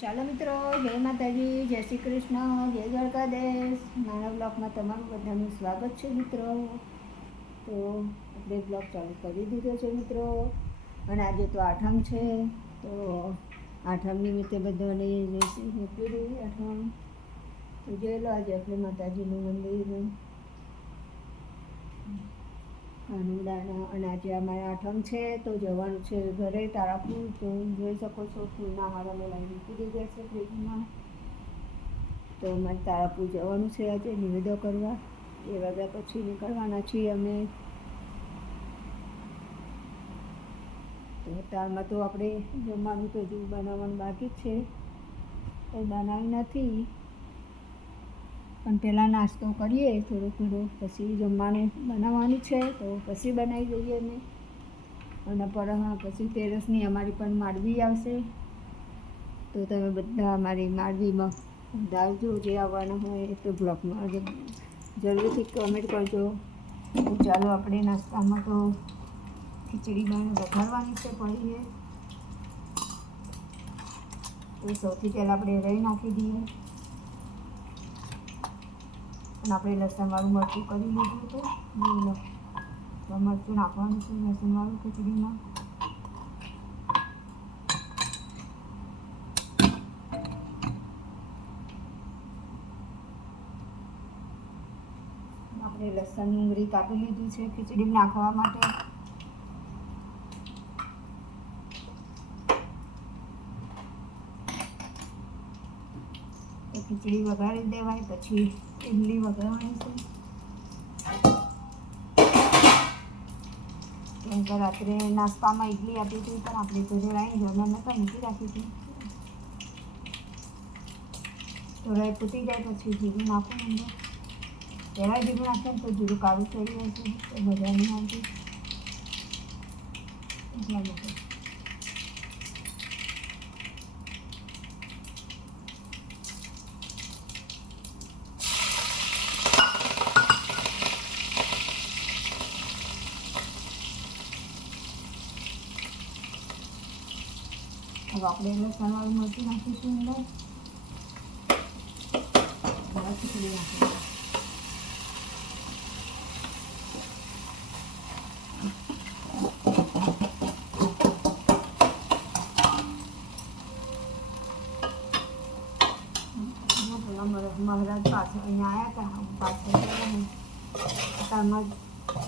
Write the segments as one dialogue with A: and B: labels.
A: ચાલો મિત્રો, જય માતાજી, જય શ્રી કૃષ્ણ, જય દ્વારકાધીશ. મારા બ્લોગમાં તમારું બધાનું સ્વાગત છે મિત્રો. તો આપણે બ્લોગ ચાલુ કરી દીધો છે મિત્રો. અને આજે તો આઠમ છે. તો આઠમ નિમિત્તે બધાને દીધી આઠમ. તો જોઈ આજે આપણે માતાજીનું મંદિર. કાનુડાના અને આજે અમારે આઠમ છે, તો જવાનું છે ઘરે. તારાપુર તો જોઈ શકો છો, ફૂલના હાર અમે લઈ મૂકી દીધા છે ફ્રીજમાં. તો અમારે તારાપુર જવાનું છે આજે, નિવેદો કરવા. એ વાગ્યા પછી નીકળવાના છીએ અમે. તો તારમાં તો આપણે જમવાનું તો હજુ બનાવવાનું બાકી છે. એ બનાવી નથી. પણ પહેલાં નાસ્તો કરીએ, થોડો થોડો પછી જમવાનું બનાવવાનું છે, તો પછી બનાવી દઈએ અમે. અને પર પછી તેરસની અમારી પણ માળવી આવશે. તો તમે બધા અમારી માળવીમાં ધારજો જે આવવાના હોય તો બ્લોગમાં જરૂરથી કમેન્ટ કરજો. તો ચાલો આપણે નાસ્તામાં તો ખીચડી બને વઘારવાની છે પડીએ. તો સૌથી પહેલાં આપણે રહી નાખી દઈએ. આપણે લસણવાળું મરચું કરી લીધું હતું. તો મરચું નાખવાનું છે લસણવાળું ખીચડીમાં આપણે લસણ ડુંગળી કાપી લીધું છે ખીચડીમાં નાખવા માટે. ખીચડી વઘારી દેવાય પછી ઇડલી વઘારવાની છે. કેમ કે રાત્રે નાસ્તામાં ઇડલી આપી હતી, પણ આપણે ઘરે લાવીને જમવા નતા મૂકી રાખી હતી. થોડા ફૂટી જાય પછી જીરું નાખું અંદર પહેલાં જીરું નાખે ને તો જીરું કાળું થઈ જાય છે તો મજા નહીં આવતી આપણે લસણવાળું મરચું નાખીશું અંદર હવે ખીચડી નાખીશું મહારાજ પાછળ અહીંયા આવ્યા હતા પાછળ તારમાં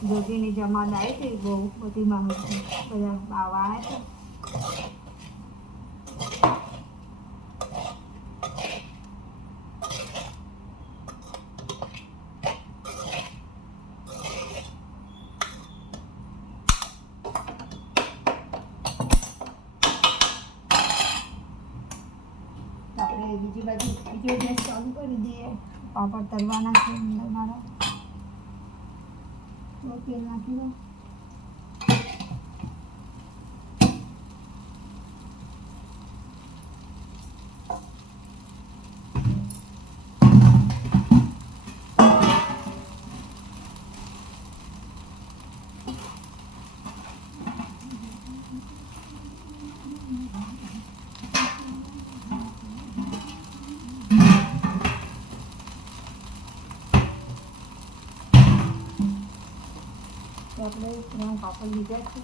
A: જોગીની જમાત આવી હતી બહુ બધી માહિતી બધા બાવા આવ્યા હતા તો આપણે બીજી ગેસ ચાલુ કરી દઈએ. પાપડ તળવાના છે અંદર મારા. તો તેલ નાખી દો તો આપણે ત્રણ પાપડ લીધા છે.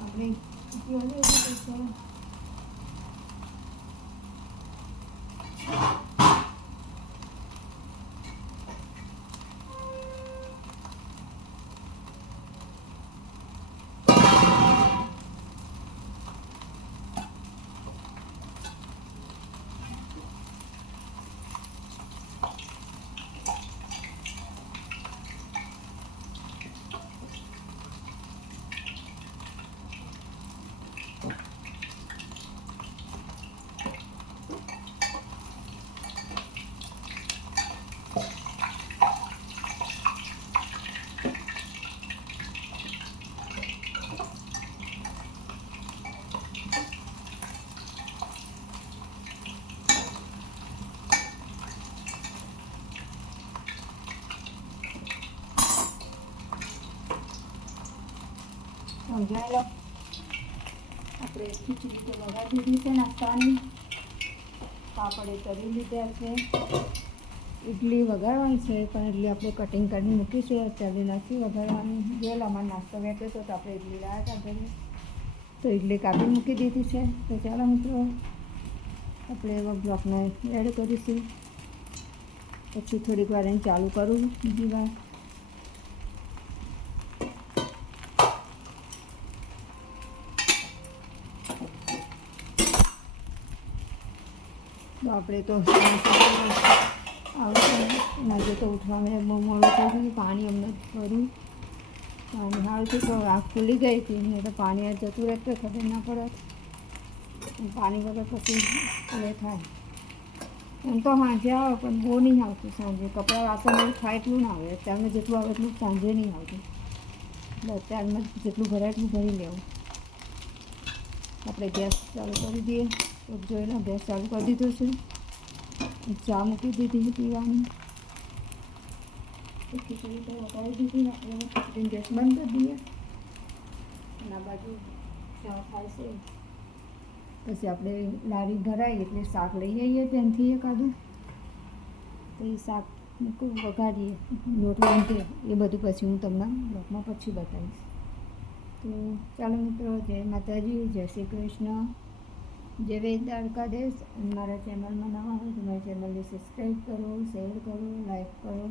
A: આપણે ઉપયોગ એવી રીતે છે સમજાવી લો. આપણે ખીચડી તો વગાડી દીધી છે નાસ્તાની પાપડે તરી લીધા છે. ઇડલી વઘારવાની છે, પણ ઇડલી આપણે કટિંગ કરીને મૂકી છે અત્યારે નથી વઘારવાની. જોયેલો અમારો નાસ્તો વેચ્યો હતો તો આપણે ઇડલી લાવ્યા હતા ઘરે. તો ઇડલી કાપી મૂકી દીધી છે. તો ચાલો મિત્રો, આપણે એવા બ્લોકને એડ કરીશું. પછી થોડીક વાર એને ચાલુ કરું બીજી વાર. આપણે તો આવશે. આજે તો ઉઠવામાં બહુ મોડું થયું પાણી અમને ભર્યું. પાણી હાલ છે તો આંખ ખુલી ગઈ હતી. નહીં તો પાણી જતું રહેત ખબર ના પડત. પાણી વગર પછી એ થાય? એમ તો સાંજે આવે, પણ બહુ નહીં આવતું સાંજે. કપડાં વાસણ થાય એટલું ના આવે. અત્યારમાં જેટલું આવે એટલું સાંજે નહીં આવતું. એટલે અત્યારમાં જેટલું ભરાય એટલું ભરી લેવું. આપણે ગેસ ચાલુ કરી દઈએ. તો જોઈ ગેસ ચાલુ કરી દીધો છે ચા મૂકી દીધી પીવાની ખીચડી તો વગાડી દીધી ને આપણે ખીચડીને ગેસ બંધ કરી દઈએ આ બાજુ ચા થાય છે પછી આપણે લારી ભરાય એટલે શાક લઈ આવીએ ત્યાંથી એકાદું તો એ શાક વઘારીએ લોટ બાંધીએ એ બધું પછી હું તમને બ્લોગમાં પછી બતાવીશ તો ચાલો મિત્રો જય માતાજી જય શ્રી કૃષ્ણ જય વેદ દ્વારકાધીશ અને મારા ચેનલમાં નવા હોય તો મારી ચેનલને સબસ્ક્રાઈબ કરો શેર કરો લાઈક કરો.